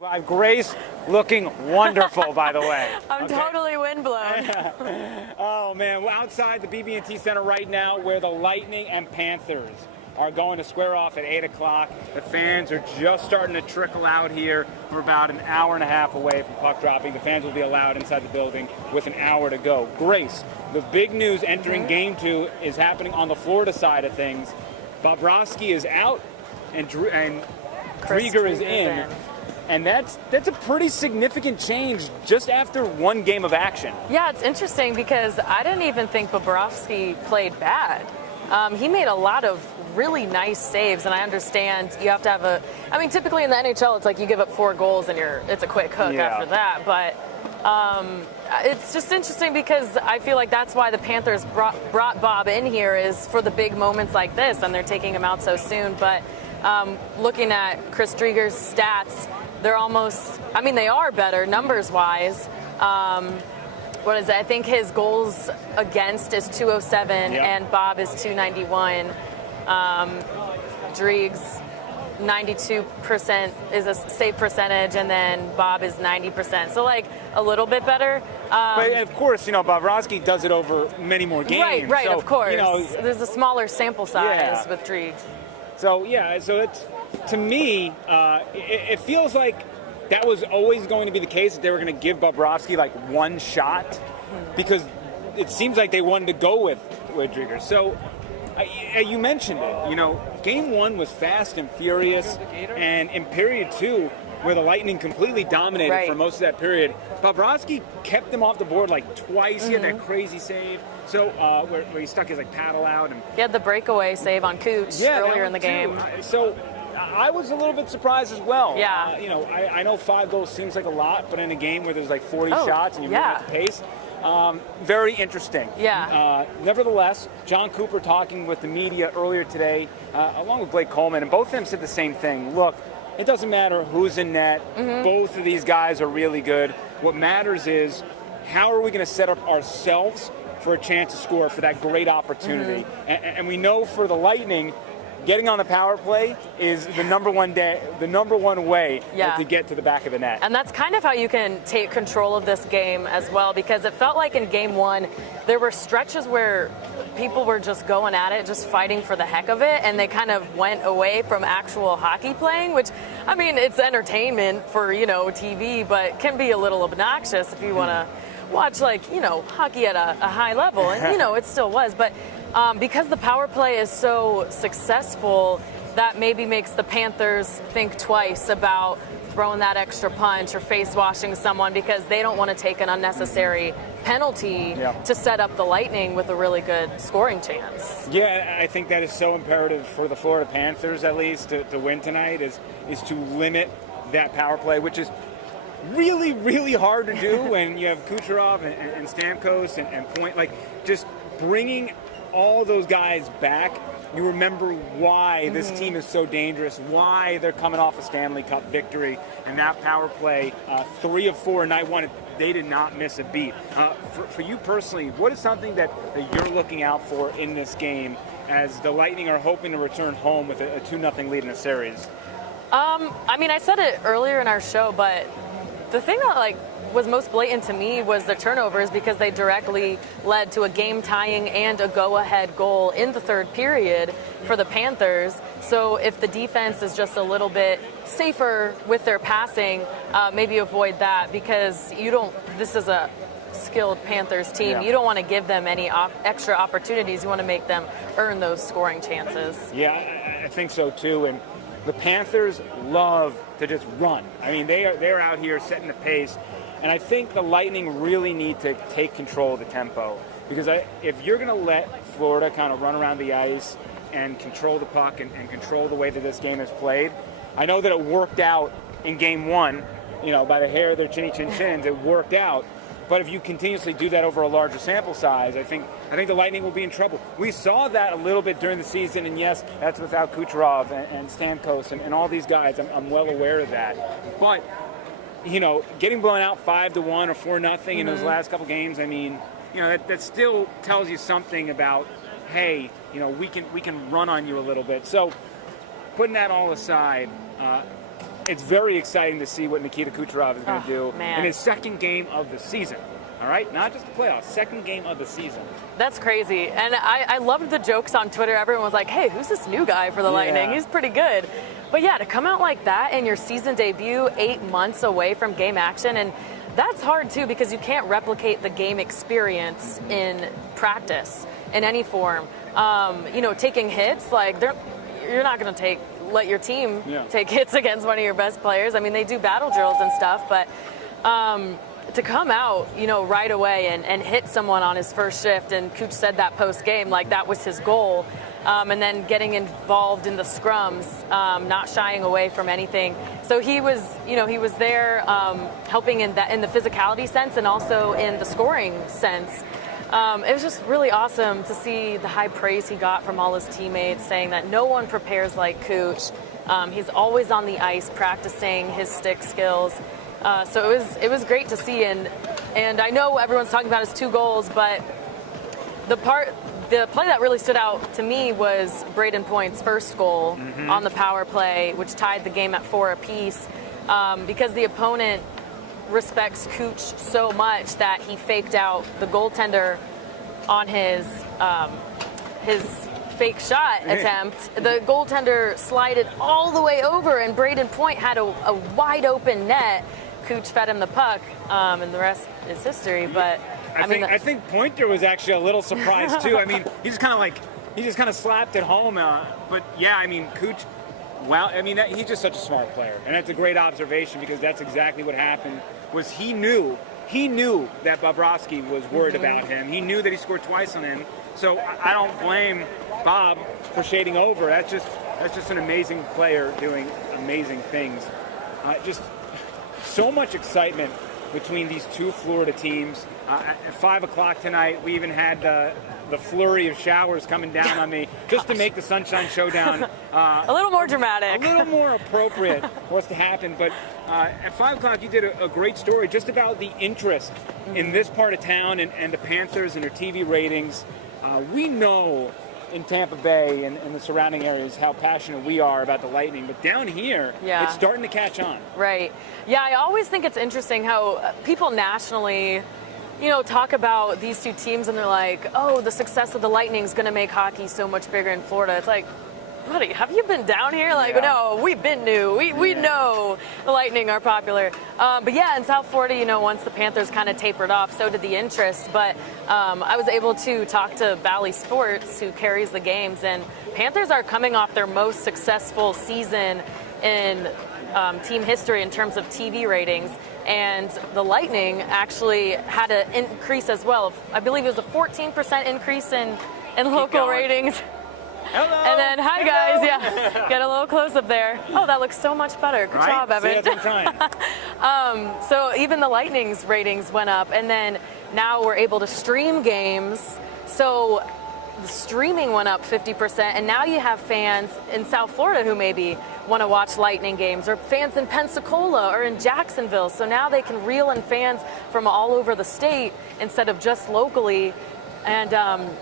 Live. Grace looking wonderful, by the way. I'm totally windblown. Oh, man. We're outside the BB&T Center right now where the Lightning and Panthers are going to square off at 8 o'clock. The fans are just starting to trickle out here. We're about an hour and a half away from puck dropping. The fans will be allowed inside the building with an hour to go. Grace, the big news entering Game 2 is happening on the Florida side of things. Bobrovsky is out and Krieger is in. And that's a pretty significant change just after one game of action. Yeah, it's interesting because I didn't even think Bobrovsky played bad. He made a lot of really nice saves, and I understand you have to have typically in the NHL, it's like you give up 4 goals and it's a quick hook after that. But it's just interesting because I feel like that's why the Panthers brought Bob in here is for the big moments like this, and they're taking him out so soon. But looking at Chris Drieger's stats, they're almost, they are better numbers-wise. What is it? I think his goals against is 207, and Bob is 291. Driegs 92% is a save percentage, and then Bob is 90%. So, a little bit better. But, of course, Bobrovsky does it over many more games. Right, so, of course. There's a smaller sample size with Driegs. So it's, to me, it feels like that was always going to be the case, that they were going to give Bobrovsky one shot, because it seems like they wanted to go with Drieger. So you mentioned it. Game 1 was fast and furious, and in period 2, where the Lightning completely dominated for most of that period, Bobrovsky kept them off the board twice. He had that crazy save. So where he stuck his paddle out, and he had the breakaway save on Cooch earlier in the game. So I was a little bit surprised as well. Yeah. I know 5 goals seems like a lot, but in a game where there's 40 shots and you move at the pace, very interesting. Yeah. Nevertheless, John Cooper talking with the media earlier today, along with Blake Coleman, and both of them said the same thing. Look, it doesn't matter who's in net. Both of these guys are really good. What matters is how are we going to set up ourselves for a chance to score for that great opportunity. And we know for the Lightning, getting on the power play is the number one way to get to the back of the net. And that's kind of how you can take control of this game as well, because it felt like in Game 1, there were stretches where people were just going at it, just fighting for the heck of it, and they kind of went away from actual hockey playing, which, it's entertainment for, TV, but can be a little obnoxious if you want to watch, hockey at a high level, and, it still was. But because the power play is so successful, that maybe makes the Panthers think twice about throwing that extra punch or face-washing someone, because they don't want to take an unnecessary penalty to set up the Lightning with a really good scoring chance. Yeah, I think that is so imperative for the Florida Panthers, at least, to win tonight, is to limit that power play, which is really, really hard to do when you have Kucherov and Stamkos and Point. Just bringing all those guys back, you remember why this team is so dangerous, why they're coming off a Stanley Cup victory, and that power play, 3 of 4 in night 1, they did not miss a beat. For you personally, what is something that you're looking out for in this game as the Lightning are hoping to return home with a 2-0 lead in the series? I said it earlier in our show, but the thing that was most blatant to me was the turnovers, because they directly led to a game-tying and a go-ahead goal in the third period for the Panthers. So if the defense is just a little bit safer with their passing, maybe avoid that, because this is a skilled Panthers team. Yeah. You don't want to give them any extra opportunities. You want to make them earn those scoring chances. Yeah, I think so too. And the Panthers love to just run. They're out here setting the pace. And I think the Lightning really need to take control of the tempo, because if you're going to let Florida kind of run around the ice and control the puck and control the way that this game is played, I know that it worked out in Game 1, by the hair of their chinny chin chins, it worked out. But if you continuously do that over a larger sample size, I think the Lightning will be in trouble. We saw that a little bit during the season, and yes, that's without Kucherov and Stamkos and all these guys. I'm well aware of that. But getting blown out 5-1 or 4-0 in those last couple games, that still tells you something about, hey, we can run on you a little bit. So putting that all aside, it's very exciting to see what Nikita Kucherov is going to do man. in his second game of the season. All right, not just the playoffs, second game of the season. That's crazy. And I loved the jokes on Twitter. Everyone was like, hey, who's this new guy for the Lightning? He's pretty good. But yeah, to come out like that in your season debut 8 months away from game action, and that's hard too because you can't replicate the game experience in practice in any form. Taking hits, like you're not going to let your team take hits against one of your best players. I mean, they do battle drills and stuff, but to come out, right away and hit someone on his first shift, and Cooch said that post game, like that was his goal. And then getting involved in the scrums, not shying away from anything. So he was there helping in the physicality sense and also in the scoring sense. It was just really awesome to see the high praise he got from all his teammates, saying that no one prepares like Cooch. He's always on the ice practicing his stick skills. So it was great to see, and I know everyone's talking about his 2 goals, but the play that really stood out to me was Brayden Point's first goal on the power play, which tied the game at 4 apiece, because the opponent respects Cooch so much that he faked out the goaltender on his fake shot attempt. The goaltender slided all the way over, and Brayden Point had a wide open net. Cooch fed him the puck, and the rest is history. But I think Pointer was actually a little surprised too. I mean, he just kind of slapped it home. But yeah, I mean, Cooch. Wow, I mean, he's just such a smart player, and that's a great observation because that's exactly what happened. Was he knew that Bobrovsky was worried about him. He knew that he scored twice on him. So I don't blame Bob for shading over. That's just an amazing player doing amazing things. Just so much excitement between these 2 Florida teams. At 5 o'clock tonight, we even had the flurry of showers coming down on me just to make the Sunshine Showdown a little more dramatic, a little more appropriate what's to happen. But at 5 o'clock, you did a great story just about the interest in this part of town and the Panthers and their TV ratings. We know in Tampa Bay and the surrounding areas how passionate we are about the Lightning, but down here, it's starting to catch on. Right. Yeah, I always think it's interesting how people nationally, talk about these 2 teams and they're like, oh, the success of the Lightning is going to make hockey so much bigger in Florida. It's like, buddy, have you been down here? Like, no, we've been new. We know the Lightning are popular. But yeah, in South Florida, once the Panthers kind of tapered off, so did the interest. But I was able to talk to Valley Sports, who carries the games, and Panthers are coming off their most successful season in team history in terms of TV ratings. And the Lightning actually had an increase as well. I believe it was a 14% increase in local ratings. Hello. And then, hi guys, get a little close up there. Oh, that looks so much better. Good job, Evan. See, that's what I'm trying. So even the Lightning's ratings went up, and then now we're able to stream games. So the streaming went up 50%, and now you have fans in South Florida who maybe want to watch Lightning games, or fans in Pensacola or in Jacksonville. So now they can reel in fans from all over the state instead of just locally. And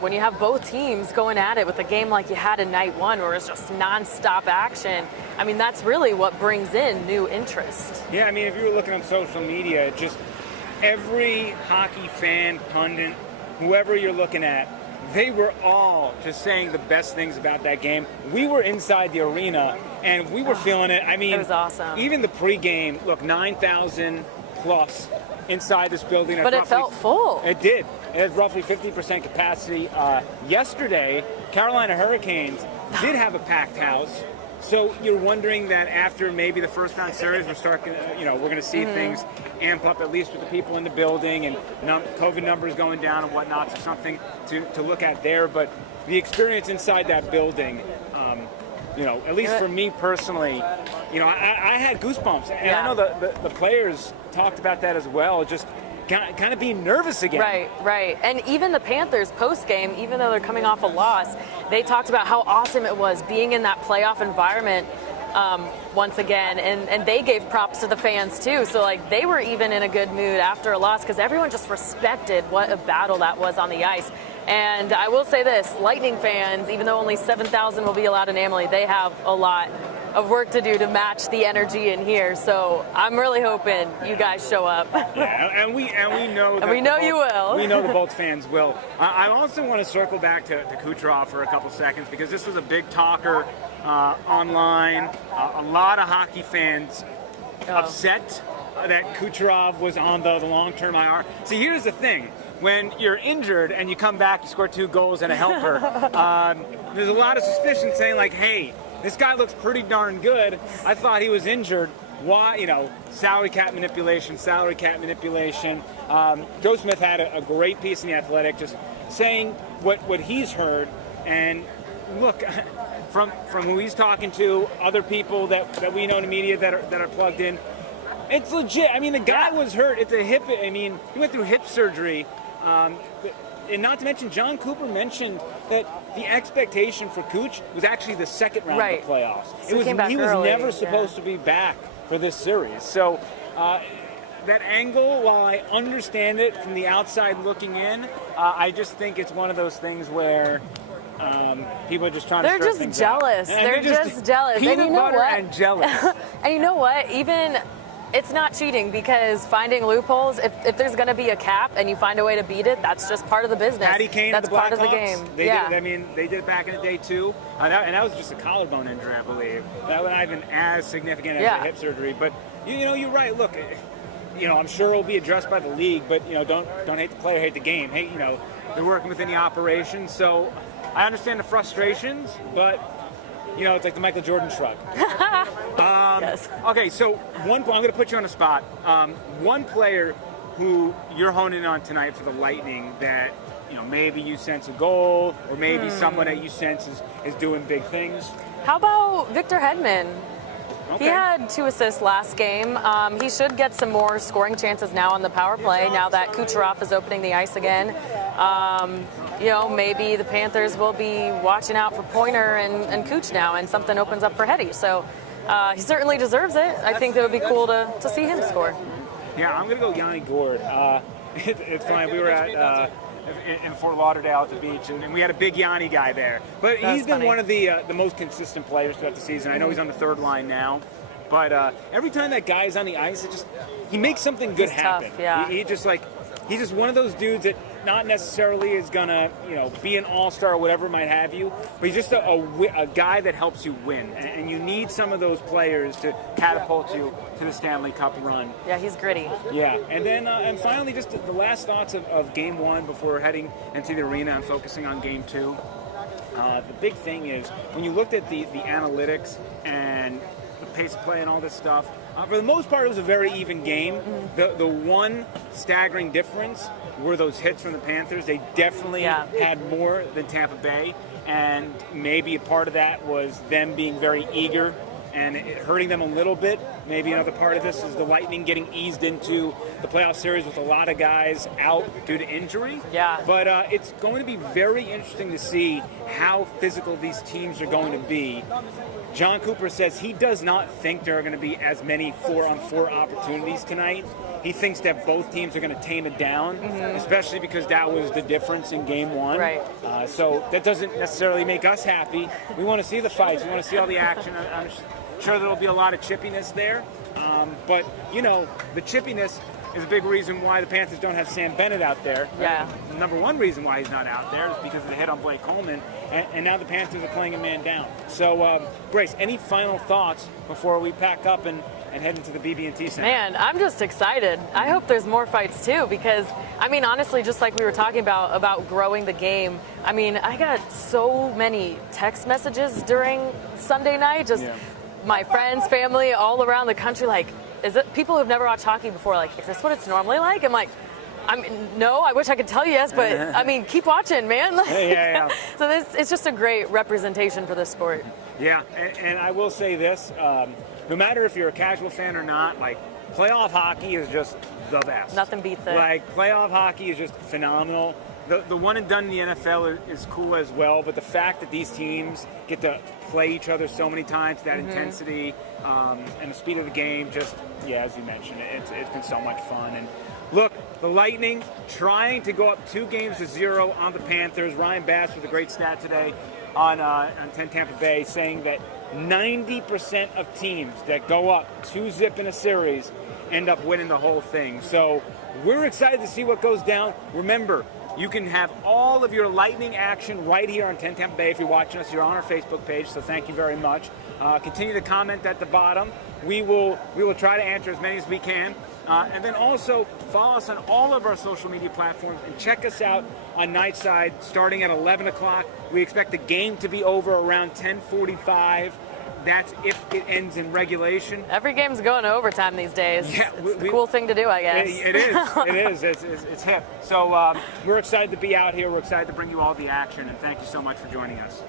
when you have both teams going at it with a game like you had in night 1 where it's just nonstop action, I mean, that's really what brings in new interest. Yeah, I mean, if you were looking on social media, just every hockey fan, pundit, whoever you're looking at, they were all just saying the best things about that game. We were inside the arena, and we were feeling it. I mean, it was awesome. Even the pregame, look, 9,000 plus inside this building. But it felt full. It did. It had roughly 50% capacity. Yesterday, Carolina Hurricanes did have a packed house. So you're wondering that after maybe the first round series, we're going to see things amp up, at least with the people in the building and COVID numbers going down and whatnot. So something to look at there. But the experience inside that building, at least for me personally, I had goosebumps. And I know the players talked about that as well. Just kind of being nervous again. Right. And even the Panthers post-game, even though they're coming off a loss, they talked about how awesome it was being in that playoff environment once again. And they gave props to the fans, too. So, they were even in a good mood after a loss because everyone just respected what a battle that was on the ice. And I will say this, Lightning fans, even though only 7,000 will be allowed in Amalie, they have a lot of work to do to match the energy in here. So I'm really hoping you guys show up. Yeah, and we know that we know you will. We know the Bolts fans will. I also want to circle back to Kucherov for a couple seconds, because this was a big talker online. A lot of hockey fans upset that Kucherov was on the long-term IR. See, here's the thing. When you're injured and you come back, you score 2 goals and a helper, there's a lot of suspicion saying, like, hey, this guy looks pretty darn good. I thought he was injured. Why, salary cap manipulation. Joe Smith had a great piece in The Athletic just saying what he's heard. And look, from who he's talking to, other people that we know in the media that are plugged in, it's legit. I mean, the guy was hurt. It's a hip. I mean, he went through hip surgery. And not to mention, John Cooper mentioned that the expectation for Cooch was actually the second round of the playoffs. So he was never supposed to be back for this series. So that angle, while I understand it from the outside looking in, I just think it's one of those things where people are just trying to stir things up. They're just jealous. They're just jealous. Peanut butter and jealous. And you know what? Even it's not cheating, because finding loopholes, if there's going to be a cap and you find a way to beat it, that's just part of the business. Patty Kane, that's the Blackhawks, part of the game. They did it back in the day too. And that was just a collarbone injury, I believe. That was not even as significant as the hip surgery. But you're right. Look, I'm sure it'll be addressed by the league, but don't hate the player, hate the game. Hey, they're working within the operation, so I understand the frustrations, but it's like the Michael Jordan shrug. Yes. Okay, so I'm going to put you on the spot. One player who you're honing on tonight for the Lightning that maybe you sense a goal, or maybe someone that you sense is doing big things. How about Victor Hedman? Okay. He had 2 assists last game. He should get some more scoring chances now on the power play, now that Kucherov is opening the ice again. Maybe the Panthers will be watching out for Pointer and Cooch now, and something opens up for Hetty. So he certainly deserves it. I think that would be cool to see him score. Yeah, I'm going to go Yanni Gourde. It's funny. We were at in Fort Lauderdale at the beach, and we had a big Yanni guy there. But he's been one of the most consistent players throughout the season. I know he's on the third line now, but every time that guy's on the ice, he makes something good happen. Tough, yeah. He's just one of those dudes that not necessarily is gonna be an all-star or whatever might have you, but he's just a guy that helps you win, and you need some of those players to catapult you to the Stanley Cup run. Yeah, he's gritty. Yeah, and then and finally, just the last thoughts of Game 1 before heading into the arena and focusing on Game 2. The big thing is, when you looked at the analytics and the pace of play and all this stuff, for the most part, it was a very even game. The one staggering difference were those hits from the Panthers. They definitely had more than Tampa Bay, and maybe a part of that was them being very eager and it hurting them a little bit. Maybe another part of this is the Lightning getting eased into the playoff series with a lot of guys out due to injury. Yeah. But it's going to be very interesting to see how physical these teams are going to be. John Cooper says he does not think there are going to be as many 4-on-4 opportunities tonight. He thinks that both teams are going to tame it down, especially because that was the difference in Game 1. Right. So that doesn't necessarily make us happy. We want to see the fights. We want to see all the action. I'm sure there will be a lot of chippiness there. But, the chippiness is a big reason why the Panthers don't have Sam Bennett out there. Yeah. The number one reason why he's not out there is because of the hit on Blake Coleman, and now the Panthers are playing a man down. So, Grace, any final thoughts before we pack up and head into the BB&T Center? Man, I'm just excited. I hope there's more fights too, because, honestly, just like we were talking about growing the game, I got so many text messages during Sunday night, my friends, family, all around the country, is it people who've never watched hockey before, is this what it's normally like? I'm like, no, I wish I could tell you yes, but keep watching, man. Yeah. So it's just a great representation for this sport. Yeah, and I will say this, no matter if you're a casual fan or not, playoff hockey is just the best. Nothing beats it. Playoff hockey is just phenomenal. The one and done in the NFL is cool as well, but the fact that these teams get to play each other so many times, that intensity and the speed of the game, as you mentioned, it's been so much fun. And look, the Lightning trying to go up 2-0 on the Panthers. Ryan Bass with a great stat today on 10 Tampa Bay, saying that 90% of teams that go up 2-0 in a series end up winning the whole thing. So we're excited to see what goes down. Remember, you can have all of your Lightning action right here on 10 Tampa Bay. If you're watching us, you're on our Facebook page, so thank you very much. Continue to comment at the bottom. We will try to answer as many as we can. And then also follow us on all of our social media platforms and check us out on Nightside starting at 11 o'clock. We expect the game to be over around 10:45. That's if it ends in regulation. Every game's going to overtime these days. Yeah, it's the cool thing to do, I guess. It is. It's hip. So we're excited to be out here. We're excited to bring you all the action, and thank you so much for joining us.